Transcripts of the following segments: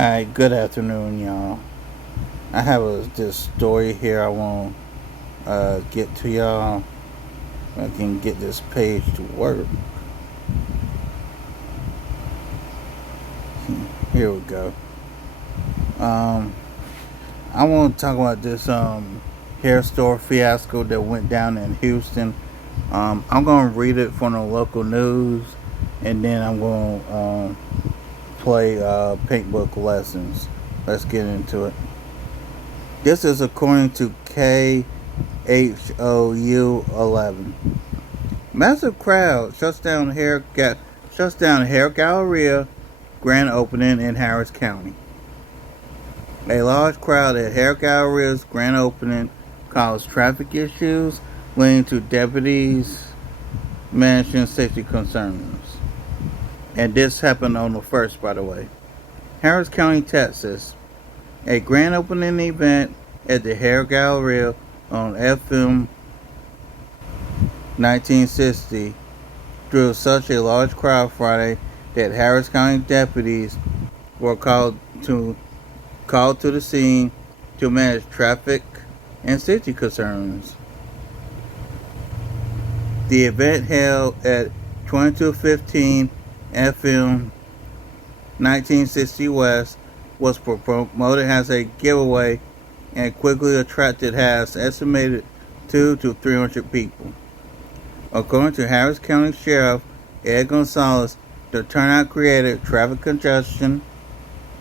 Hi, good afternoon, y'all. I have this story here I want to get to y'all. I can get this page to work. Here we go. Um, I want to talk about this hair store fiasco that went down in Houston. I'm gonna read it from the local news, and then I'm gonna play Pink Book lessons. Let's get into it. This is according to KHOU 11. Massive crowd shuts down Hair Galleria grand opening in Harris County. A large crowd at Hair Galleria's grand opening caused traffic issues, leading to deputies managing safety concerns. And this happened on the first, by the way. Harris County, Texas. A grand opening event at the Hair Galleria on FM 1960 drew such a large crowd Friday that Harris County deputies were called to the scene to manage traffic and safety concerns. The event held at 2215 FM 1960 West was promoted as a giveaway and quickly attracted has estimated 200 to 300 people. According to Harris County Sheriff Ed Gonzalez, the turnout created traffic congestion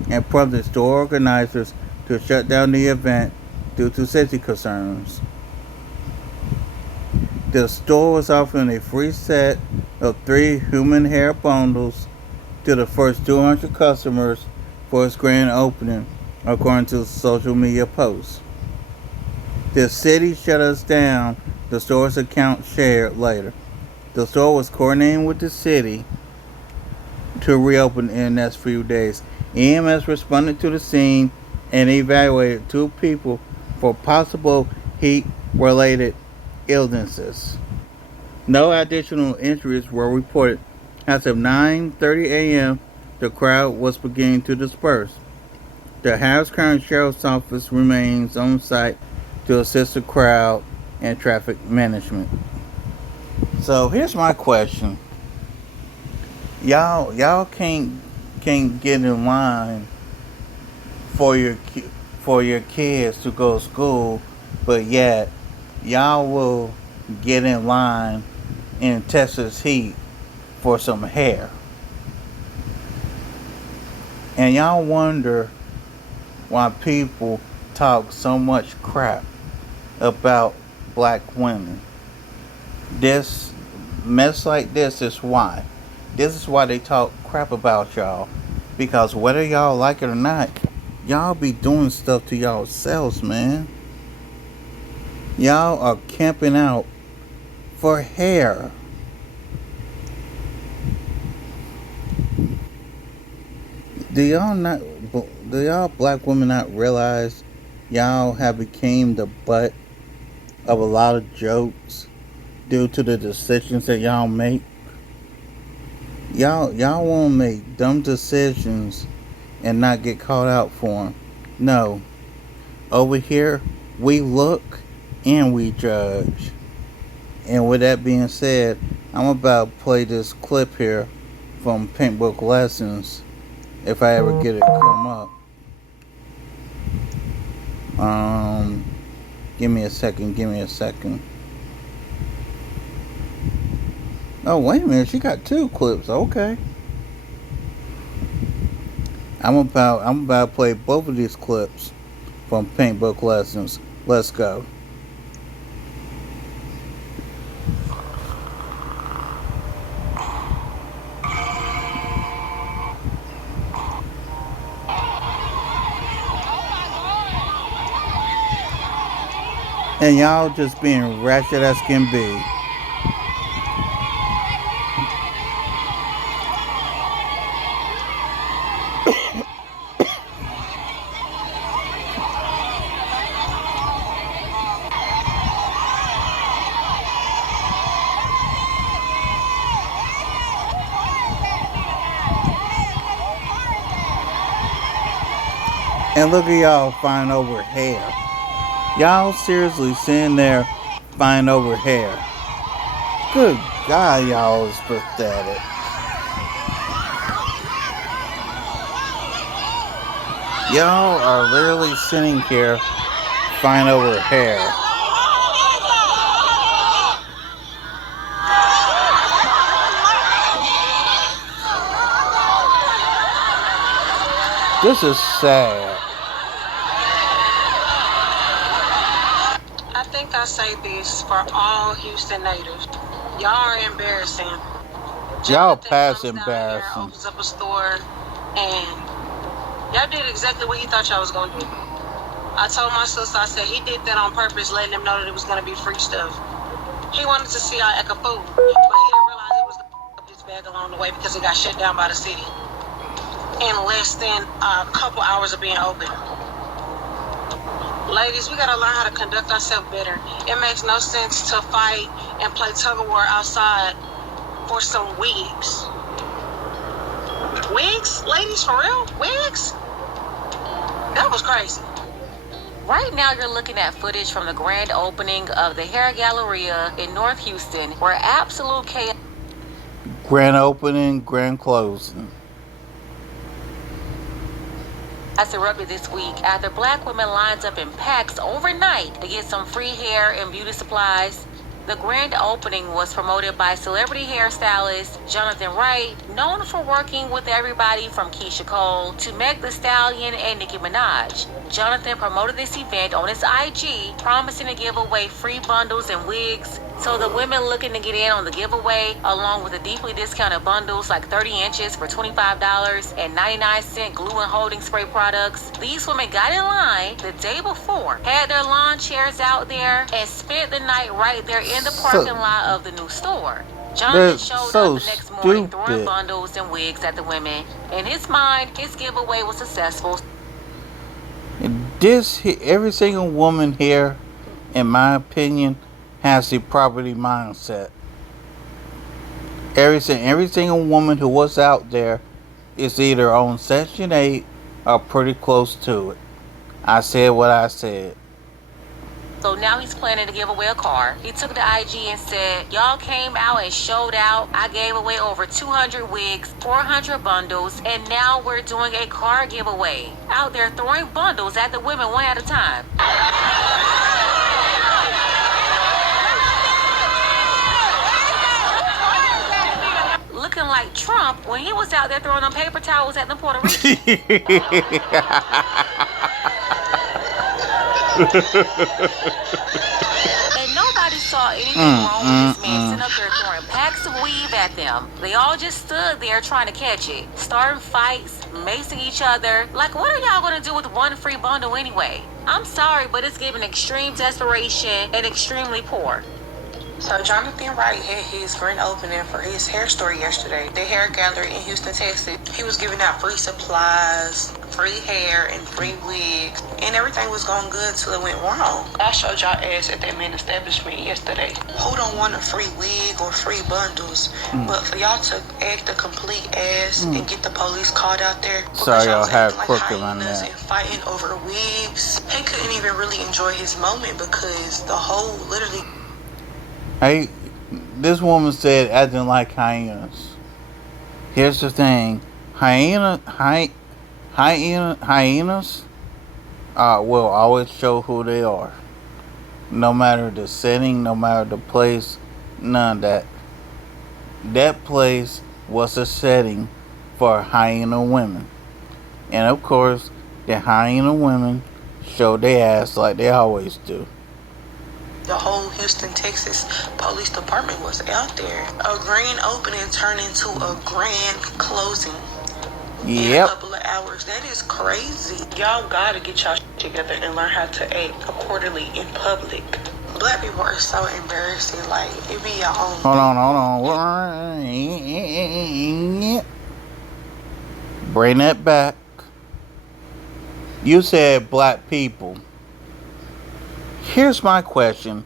and prompted store organizers to shut down the event due to safety concerns. The store was offering a free set of 3 human hair bundles to the first 200 customers for its grand opening, according to social media posts. The city shut us down, the store's account shared later. The store was coordinating with the city to reopen in the next few days. EMS responded to the scene and evaluated 2 people for possible heat related illnesses. No additional injuries were reported. As of 9:30 a.m., the crowd was beginning to disperse. The Harris County Sheriff's Office remains on site to assist the crowd and traffic management. So here's my question: y'all can't get in line for your kids to go to school, but yet y'all will get in line in Texas heat for some hair, and y'all wonder why people talk so much crap about black women. This mess like this is why. This is why they talk crap about y'all. Because whether y'all like it or not, y'all be doing stuff to y'allselves, man. Y'all are camping out for hair. Do y'all not? Do y'all black women not realize y'all have became the butt of a lot of jokes due to the decisions that y'all make? Y'all want to make dumb decisions and not get called out for them. No, over here we look and we judge. And with that being said, I'm about to play this clip here from Pink Book Lessons if I ever get it come up. Um, give me a second. Give me a second. Oh wait a minute, she got 2 clips. Okay. I'm about to play both of these clips from Pink Book Lessons. Let's go. And y'all just being ratchet as can be. And look at y'all fighting over hair. Y'all seriously sitting there fighting over hair. Good God, y'all is pathetic. Y'all are literally sitting here fighting over hair. This is sad. I think I say this for all Houston natives. Y'all are embarrassing. Y'all Jonathan past comes down here, embarrassing. opens up a store, and y'all did exactly what he thought y'all was gonna do. I told my sister, I said he did that on purpose, letting them know that it was gonna be free stuff. He wanted to see y'all act a fool, but he didn't realize it was gonna up his bag along the way because it got shut down by the city in less than a couple hours of being open. Ladies, we gotta learn how to conduct ourselves better. It makes no sense to fight and play tug of war outside for some wigs. Wigs? Ladies, for real? Wigs? That was crazy. Right now, you're looking at footage from the grand opening of the Hair Galleria in North Houston, where absolute chaos. Grand opening, grand closing. Has erupted this week after black women lined up in packs overnight to get some free hair and beauty supplies. The grand opening was promoted by celebrity hairstylist Jonathan Wright, known for working with everybody from Keisha Cole to Meg Thee Stallion and Nicki Minaj. Jonathan promoted this event on his IG, promising to give away free bundles and wigs. So the women looking to get in on the giveaway, along with the deeply discounted bundles like 30 inches for $25 and 99-cent glue and holding spray products, these women got in line the day before, had their lawn chairs out there, and spent the night right there in the parking lot of the new store. Jonathan showed up the next morning throwing bundles and wigs at the women. In his mind, his giveaway was successful. Every single woman here, in my opinion, has the poverty mindset. Every single woman who was out there is either on Section 8 or pretty close to it. I said what I said. So now he's planning to give away a car. He took the IG and said, y'all came out and showed out. I gave away over 200 wigs, 400 bundles, and now we're doing a car giveaway. Out there throwing bundles at the women one at a time. Looking like Trump when he was out there throwing them paper towels at the Puerto Ricans. And nobody saw anything wrong with this man sitting up there throwing packs of weave at them. They all just stood there trying to catch it, starting fights, macing each other. Like, what are y'all gonna do with one free bundle anyway? I'm sorry, but it's giving extreme desperation and extremely poor. So Jonathan Wright had his grand opening for his hair store yesterday, the hair gallery in Houston, Texas. He was giving out free supplies, free hair, and free wigs, and everything was going good till it went wrong. I showed y'all ads at that main establishment yesterday. Who don't want a free wig or free bundles? But for y'all to act a complete ass and get the police called out there Sorry, y'all had like crooked on that. and fighting over wigs, he couldn't even really enjoy his moment because the whole literally. Hey, this woman said acting like hyenas. Here's the thing. Hyenas will always show who they are. No matter the setting, no matter the place, none of that. That place was a setting for hyena women. And of course, the hyena women show their ass like they always do. The whole Houston, Texas police department was out there. A grand opening turned into a grand closing in a couple of hours. That is crazy. Y'all gotta get y'all together and learn how to act accordingly in public. Black people are so embarrassing. Like, it be your own. Hold on. Bring that back. You said black people. Here's my question.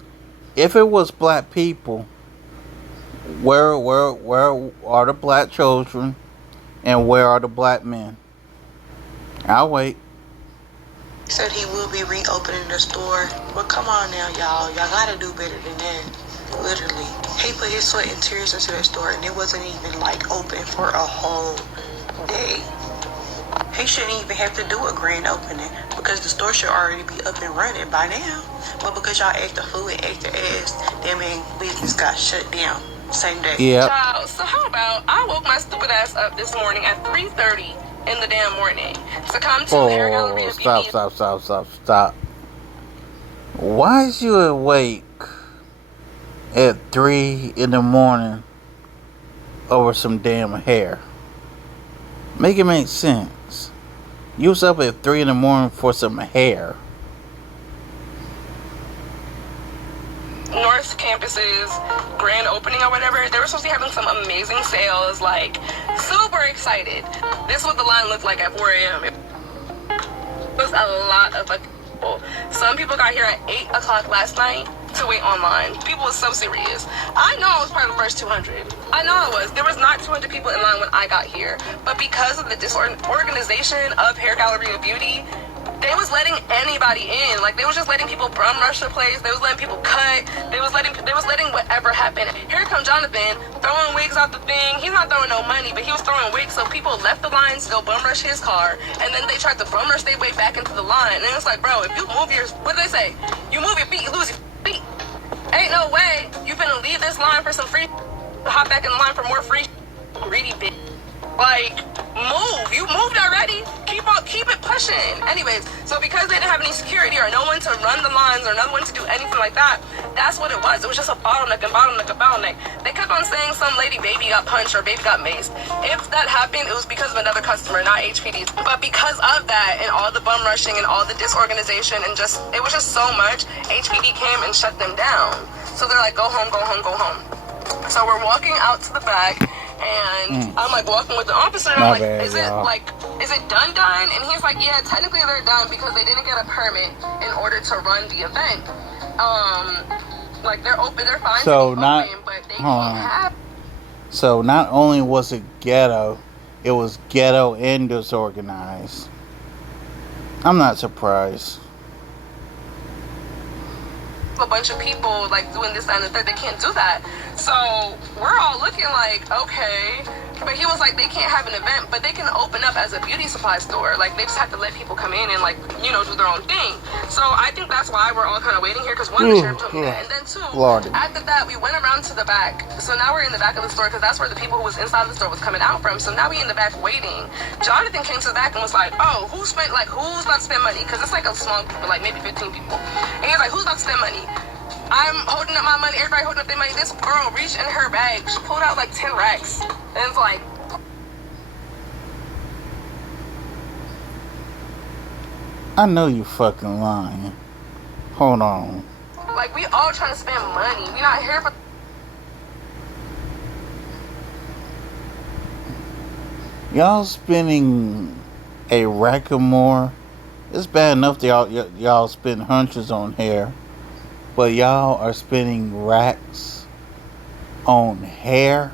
If it was black people, where are the black children and where are the black men? I'll wait. Said he will be reopening the store. But come on now, y'all. Y'all gotta do better than that. Literally. He put his sweat and tears into that store and it wasn't even like open for a whole day. He shouldn't even have to do a grand opening because the store should already be up and running by now. But because y'all act the fool and act the ass, that man business got shut down same day. Yep. Child, so how about I woke my stupid ass up this morning at 3:30 in the damn morning to come to Hair Gallery of Beauty. Stop. Why is you awake at 3 in the morning over some damn hair? Make it make sense. You was up at 3 in the morning for some hair. North Campus's grand opening or whatever, they were supposed to be having some amazing sales, like super excited. This is what the line looked like at 4 a.m. It was a lot of people. Some people got here at 8 o'clock last night to wait online. People was so serious. I know I was part of the first 200. I know I was. There was not 200 people in line when I got here. But because of the disorganization of Hair Gallery of Beauty, they was letting anybody in. Like, they was just letting people bum rush the place. They was letting people cut. They was letting whatever happen. Here come Jonathan throwing wigs out the thing. He's not throwing no money, but he was throwing wigs, so people left the line to go bum rush his car, and then they tried to bum rush their way back into the line. And it was like, bro, if you move your, what do they say? You move your feet, you lose your feet. Ain't no way you finna leave this line for some free, hop back in the line for more free, greedy bitch. Like, move. You moved already. Keep it pushing. Anyways, so because they didn't have any security or no one to run the lines or no one to do anything like that, that's what it was. It was just a bottleneck. They kept on saying some lady baby got punched or baby got maced. If that happened, it was because of another customer, not HPD. But because of that and all the bum rushing and all the disorganization and it was just so much, HPD came and shut them down. So they're like, go home. So we're walking out to the back, and I'm like walking with the officer, and I'm like, is it done? And he's like, yeah, technically they're done because they didn't get a permit in order to run the event. Like, they're open, they're fine So to be not, open, but they can't have. So not only was it ghetto, it was ghetto and disorganized. I'm not surprised. A bunch of people like doing this and the third. They can't do that. So we're all looking like, okay. But he was like, they can't have an event, but they can open up as a beauty supply store. Like, they just have to let people come in and, like, you know, do their own thing. So I think that's why we're all kind of waiting here, because one, the sheriff told me that, and then two, after that, we went around to the back. So now we're in the back of the store, because that's where the people who was inside the store was coming out from. So now we in the back waiting. Jonathan came to the back and was like, oh, who's about to spend money? Because it's like a small group, like maybe 15 people. And he's like, who's about to spend money? I'm holding up my money, everybody holding up their money. This girl reached in her bag, she pulled out like 10 racks. And it's like, I know you fucking lying. Hold on. like, we all trying to spend money. We not here for. Y'all spending a rack or more. It's bad enough that y'all spend hundreds on hair, but y'all are spending racks on hair.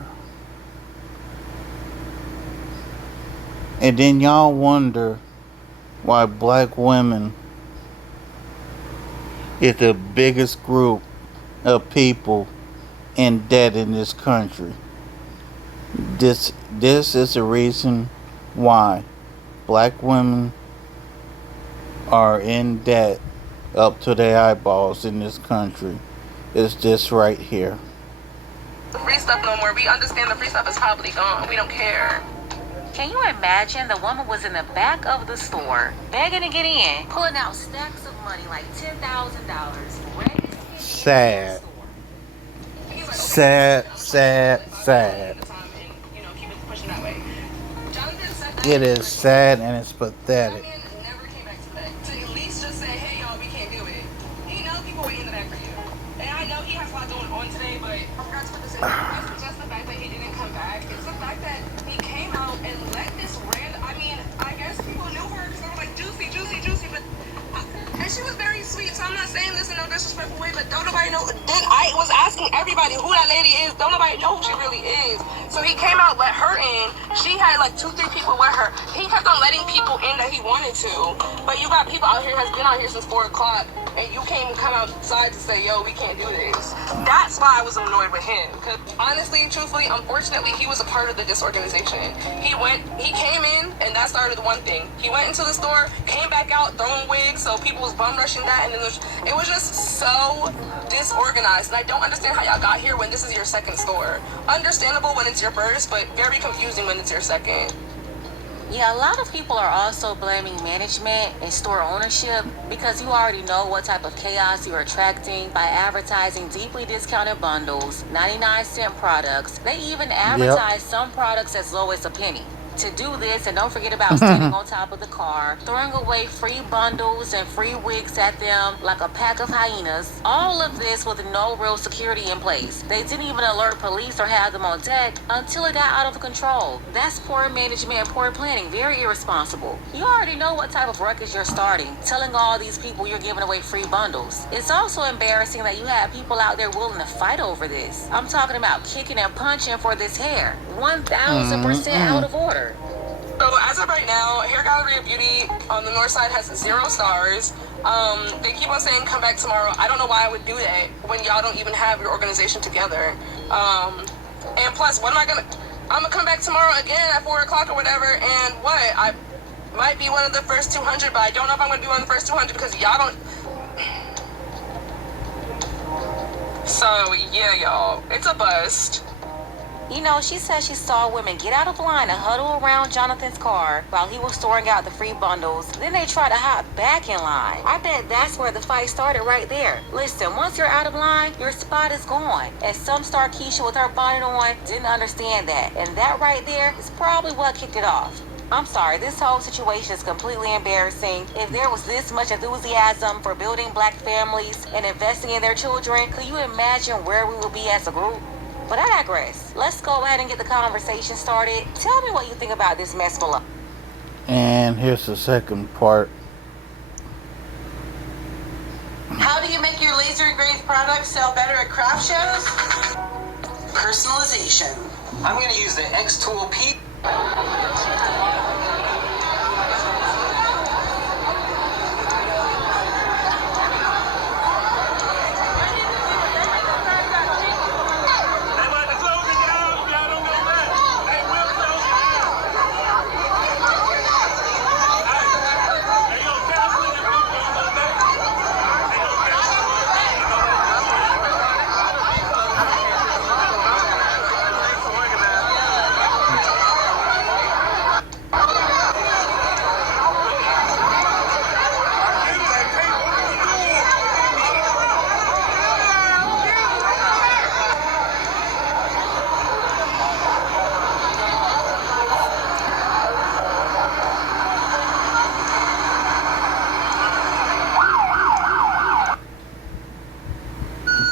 And then y'all wonder why black women is the biggest group of people in debt in this country. This is the reason why black women are in debt up to their eyeballs in this country. It's this right here. The free stuff no more. We understand the free stuff is probably gone. We don't care. Can you imagine? The woman was in the back of the store, begging to get in, pulling out stacks of money, like $10,000, ready to get Sad. He's like, okay, Sad. You know, keep it pushing that way. Jonathan said that. It is sad and it's pathetic. That man never came back to that. To at least just say, hey y'all, we can't do it. He knows people waiting in the back for you. And I know he has a lot going on today, but I forgot to put this in. It's just the fact that he didn't come back. It's the fact that he came out and let this random. I mean, I guess people knew her because they were like juicy, but and she was very sweet. So I'm not saying this in no disrespectful way, but don't nobody know. Then I was asking asking everybody who that lady is. Don't nobody know who she really is. So he came out, let her in. She had like 2-3 people with her. He kept on letting people in that he wanted to. But you got people out here has been out here since 4 o'clock, and you can't even come outside to say, yo, we can't do this. That's why I was annoyed with him. Because honestly, truthfully, unfortunately, he was a part of the disorganization. He came in, and that started the one thing. He went into the store, came back out, throwing wigs, so people was bum rushing that, and then it was just so disorganized. And I don't understand how y'all got here when this is your second store. Understandable when it's your first, but very confusing when it's your second. Yeah, a lot of people are also blaming management and store ownership because you already know what type of chaos you're attracting by advertising deeply discounted bundles, 99-cent products. They even advertise some products as low as a penny. To do this, and don't forget about standing on top of the car, throwing away free bundles and free wigs at them like a pack of hyenas. All of this with no real security in place. They didn't even alert police or have them on deck until it got out of control. That's poor management and poor planning. Very irresponsible. You already know what type of ruckus you're starting, telling all these people you're giving away free bundles. It's also embarrassing that you have people out there willing to fight over this. I'm talking about kicking and punching for this hair. 1,000% out of order. So as of right now, Hair Gallery of Beauty on the north side has 0 stars. They keep on saying come back tomorrow. I don't know why I would do that when y'all don't even have your organization together. And plus, what am I gonna? I'm gonna come back tomorrow again at 4 o'clock or whatever. And what? I might be one of the first 200, but I don't know if I'm gonna be one of the first 200 because y'all don't. So yeah, y'all, it's a bust. You know, she said she saw women get out of line and huddle around Jonathan's car while he was storing out the free bundles. Then they try to hop back in line. I bet that's where the fight started right there. Listen, once you're out of line, your spot is gone. And some star Keisha with her bonnet on didn't understand that. And that right there is probably what kicked it off. I'm sorry, this whole situation is completely embarrassing. If there was this much enthusiasm for building black families and investing in their children, could you imagine where we would be as a group? But I digress. Let's go ahead and get the conversation started. Tell me what you think about this mess below. And here's the second part. How do you make your laser engraved products sell better at craft shows? Personalization. I'm going to use the X-Tool P.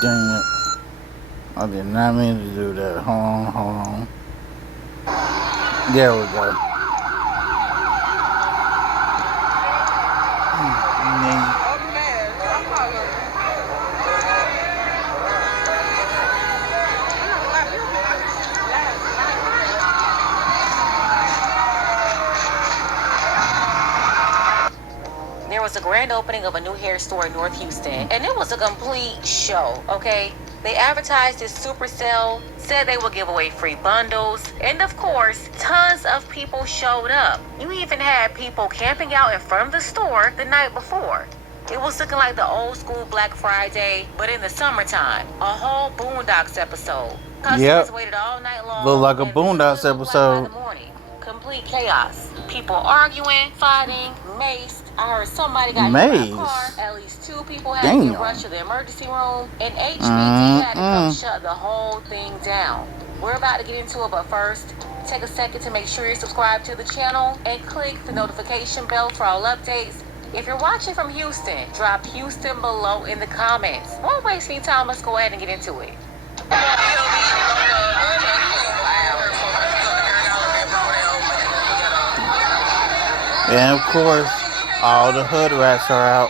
Dang it. I did not mean to do that. Hold on. There we go. There was a grand opening of a new hair store in North Houston, and it was a complete show, okay? They advertised this super sale, said they would give away free bundles, and of course, tons of people showed up. You even had people camping out in front of the store the night before. It was looking like the old school Black Friday, but in the summertime. A whole Boondocks episode. Customers waited all night long. Looked like a and Boondocks still looked like episode. by the morning. Complete chaos. People arguing, fighting, maced. I heard somebody got hit by a car. At least 2 people had to get rushed to the emergency room. And HBT had to come shut the whole thing down. We're about to get into it, but first, take a second to make sure you're subscribed to the channel and click the notification bell for all updates. If you're watching from Houston, drop Houston below in the comments. Won't waste any time, let's go ahead and get into it. And of course, all the hood rats are out.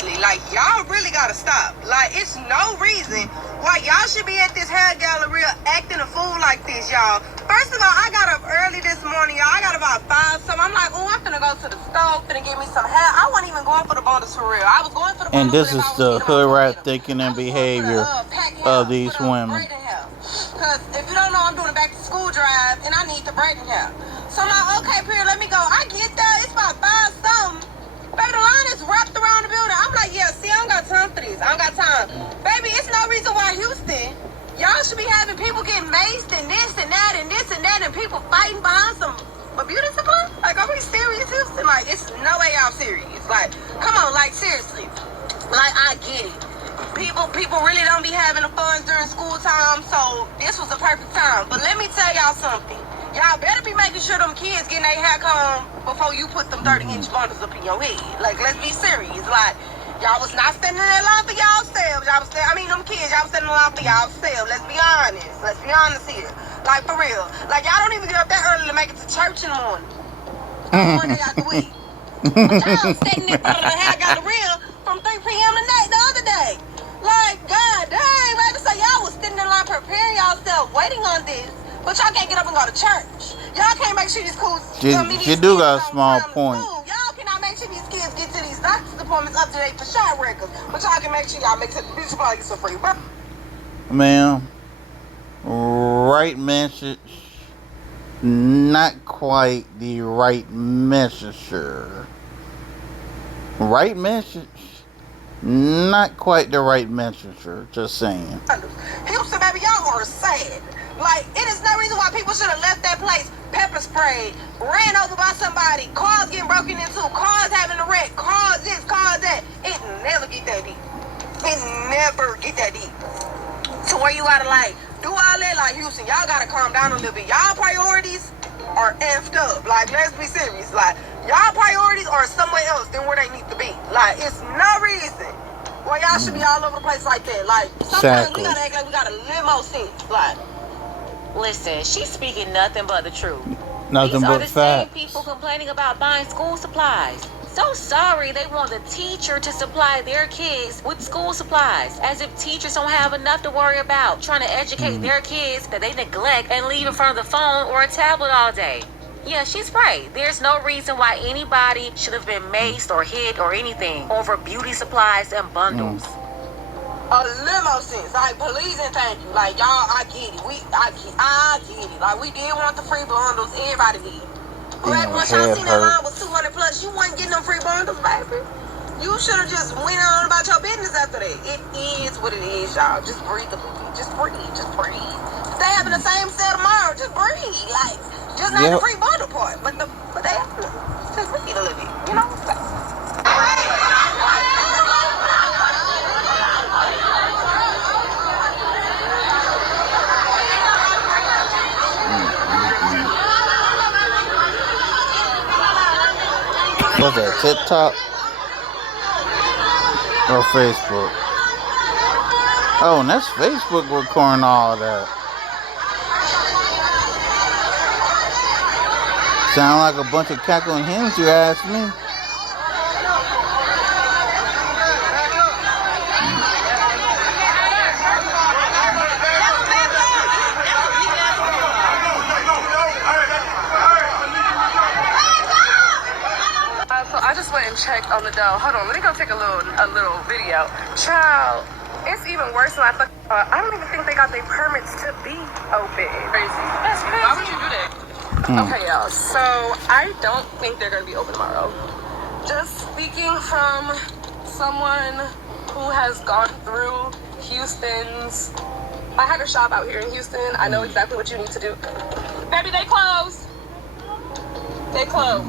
seriously, like, y'all really gotta stop. Like, it's no reason why y'all should be at this hair gallery acting a fool like this, y'all. First of all, I got up early this morning, y'all. I got about 5 something. I'm like, oh, I'm finna go to the store, finna get me some hair. I wasn't even going for the bundles for real. I was going for the And bundles. this is the hood rat thinking and behavior of these women. Because if you don't know, I'm doing a back to school drive and I need the braiding hair. So I'm like, okay, period, let me go. I get there, it's about 5 something. Baby, the line is wrapped around the building. I'm like, yeah, see, I don't got time for this. I don't got time. Baby, it's no reason why Houston, y'all should be having people getting maced and this and that and this and that and people fighting behind some beauty supply. Like, are we serious, Houston? Like, it's no way y'all serious. Like, come on, like, seriously. Like, I get it. People really don't be having the fun during school time, so this was the perfect time. But let me tell y'all something. Y'all better be making sure them kids getting their hair combed before you put them 30-inch bundles up in your head. Like, let's be serious. Like, y'all was not standing in that line for y'all selves. Them kids, y'all was standing in line for y'all selves. Let's be honest. Let's be honest here. Like, for real. Like, y'all don't even get up that early to make it to church in the morning. One day out the week. But y'all standing in front of the hair gallery from 3 p.m. the other day. Like, god dang, baby. So y'all was standing in line preparing y'allself, waiting on this. But y'all can't get up and go to church. Y'all can't make sure these schools... She do got a small point. Y'all cannot make sure these kids get to these doctor's appointments up to date for shot records. But y'all can make sure y'all make sure the bitch probably get some free. Ma'am, right message, not quite the right messenger. Right message, not quite the right messenger. Just saying. Houston, baby, y'all are sad. Like, it is no reason why people should have left that place pepper sprayed, ran over by somebody, cars getting broken into, cars having a wreck, cars this, cars that. It never get that deep. It never get that deep. To where you gotta, like, do all that. Like, Houston, y'all gotta calm down a little bit. Y'all priorities are effed up. Like, let's be serious. Like, y'all priorities are somewhere else than where they need to be. Like, it's no reason why y'all should be all over the place like that. Like, sometimes we gotta act like we got a little more sense. Like, listen, she's speaking nothing but the truth. Nothing These are but the facts. same people complaining about buying school supplies. So sorry they want the teacher to supply their kids with school supplies, as if teachers don't have enough to worry about trying to educate their kids that they neglect and leave in front of the phone or a tablet all day. Yeah, she's right. There's no reason why anybody should have been maced or hit or anything over beauty supplies and bundles. A limo sense. Like, please and thank you. Like, y'all, I get it. I get it. Like, we did want the free bundles. Everybody did. But once y'all seen that line was 200 plus, you wasn't getting them free bundles, baby. You should have just went on about your business after that. It is what it is, y'all. Just breathe a little bit. Just breathe. Just breathe. If they having the same sale tomorrow, just breathe. Like, just not the free bundle part, but they having it. Just breathe a little bit. You know? What's that, TikTok or Facebook? Oh, and that's Facebook recording all that. Sound like a bunch of cackling hens, you ask me. I just went and checked on the dough. Hold on, let me go take a little video. Child, it's even worse than I thought. I don't even think they got their permits to be open. Crazy. That's crazy. Why would you do that? Okay, y'all. So I don't think they're gonna be open tomorrow. Just speaking from someone who has gone through Houston's. I had a shop out here in Houston. I know exactly what you need to do. Baby, they closed. They closed.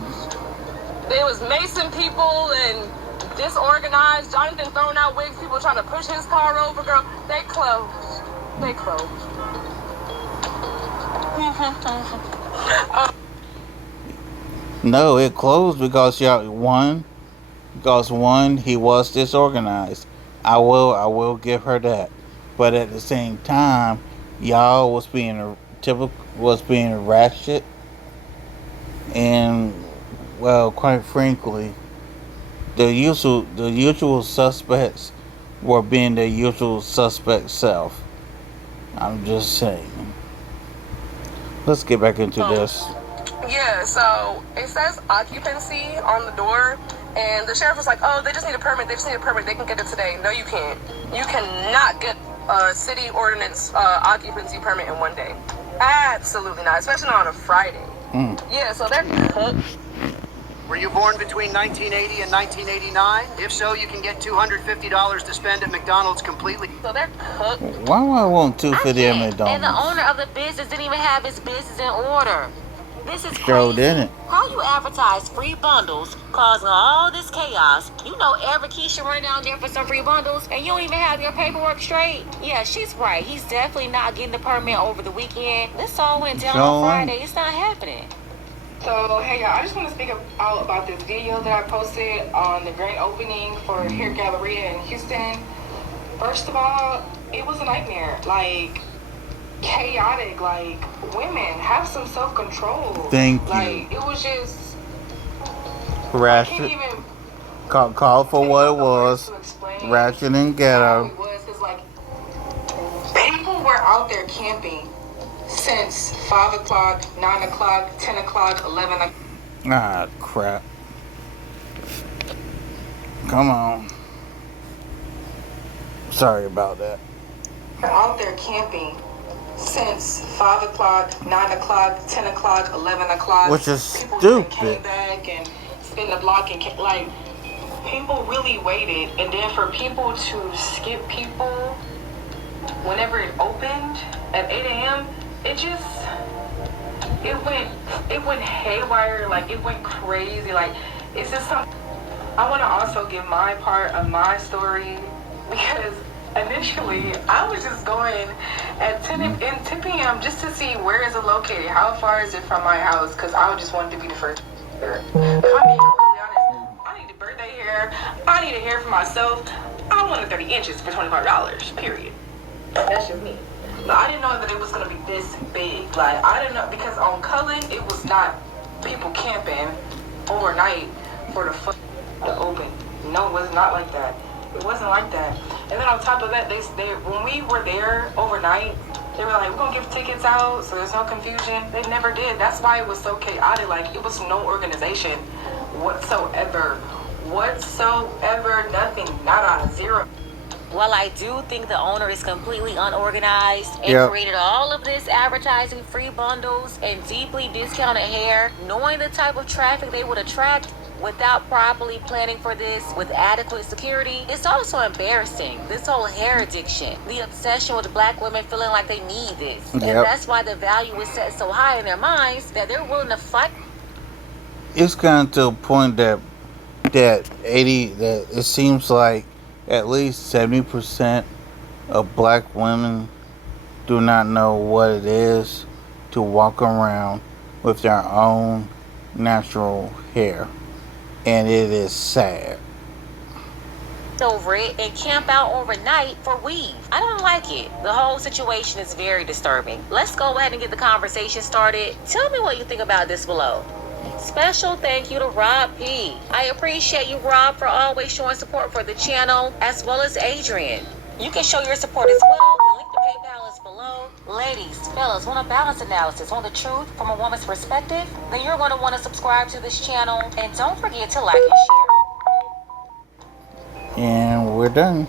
There was Mason people and disorganized. Jonathan throwing out wigs. People trying to push his car over. Girl, they closed. They closed. No, it closed because he was disorganized. I will give her that. But at the same time, y'all was being ratchet, and well, quite frankly, the usual suspects were being the usual suspect self. I'm just saying. Let's get back into this. Yeah, so it says occupancy on the door, and the sheriff was like, oh, they just need a permit, they can get it today. No, you can't. You cannot get a city ordinance occupancy permit in one day. Absolutely not, especially not on a Friday. Yeah, so they're cooked. Were you born between 1980 and 1989? If so, you can get $250 to spend at McDonald's completely. So they're cooked. Why would I want I 250 at can't. And the McDonald's? owner of the business didn't even have his business in order. This is Sure crazy. didn't. How you advertise free bundles, causing all this chaos? You know every Keisha running down there for some free bundles, and you don't even have your paperwork straight. Yeah, she's right. He's definitely not getting the permit over the weekend. This all went down on Friday. It's not happening. So, hey y'all, I just want to speak out about this video that I posted on the grand opening for Hair Galleria in Houston. First of all, it was a nightmare. Like, chaotic. Like, women, have some self-control. Thank you. Like, it was just... Ratchet. I can't even... Call for what it was. to explain Ratchet and how ghetto. it was, 'cause, like, people were out there camping since 5 o'clock, 9 o'clock, 10 o'clock, 11 o'clock. Ah, crap. Come on. Sorry about that. Out there camping since 5 o'clock, 9 o'clock, 10 o'clock, 11 o'clock. Which is People stupid. came back and spin the block and like, people really waited. And then for people to skip people whenever it opened at 8 a.m., it went haywire. Like, it went crazy. Like, it's just something. I want to also give my part of my story, because initially I was just going at 10 p.m. just to see where is it located, how far is it from my house, because I just wanted to be the first. If I'm being completely honest, I need a birthday hair, I need a hair for myself. I wanted 30 inches for $25, period. That's just me. But I didn't know that it was going to be this big. Like, I didn't know, because on Cullen, it was not people camping overnight for the open. No, it was not like that. It wasn't like that. And then on top of that, they when we were there overnight, they were like, we're going to give tickets out so there's no confusion. They never did. That's why it was so chaotic. Like, it was no organization whatsoever. Nothing. Nada. Zero. Well, I do think the owner is completely unorganized and Yep. created all of this advertising free bundles and deeply discounted hair, knowing the type of traffic they would attract without properly planning for this with adequate security. It's also embarrassing. This whole hair addiction, the obsession with black women feeling like they need this. And Yep. that's why the value is set so high in their minds that they're willing to fight. It's kind of to a point that it seems like at least 70% of black women do not know what it is to walk around with their own natural hair. And it is sad. Over it and camp out overnight for weave. I don't like it. The whole situation is very disturbing. Let's go ahead and get the conversation started. Tell me what you think about this below. Special thank you to Rob P. I appreciate you, Rob, for always showing support for the channel, as well as Adrian. You can show your support as well. The link to PayPal is below. Ladies, fellas, want a balance analysis on the truth from a woman's perspective? Then you're going to want to subscribe to this channel. And don't forget to like and share. And we're done.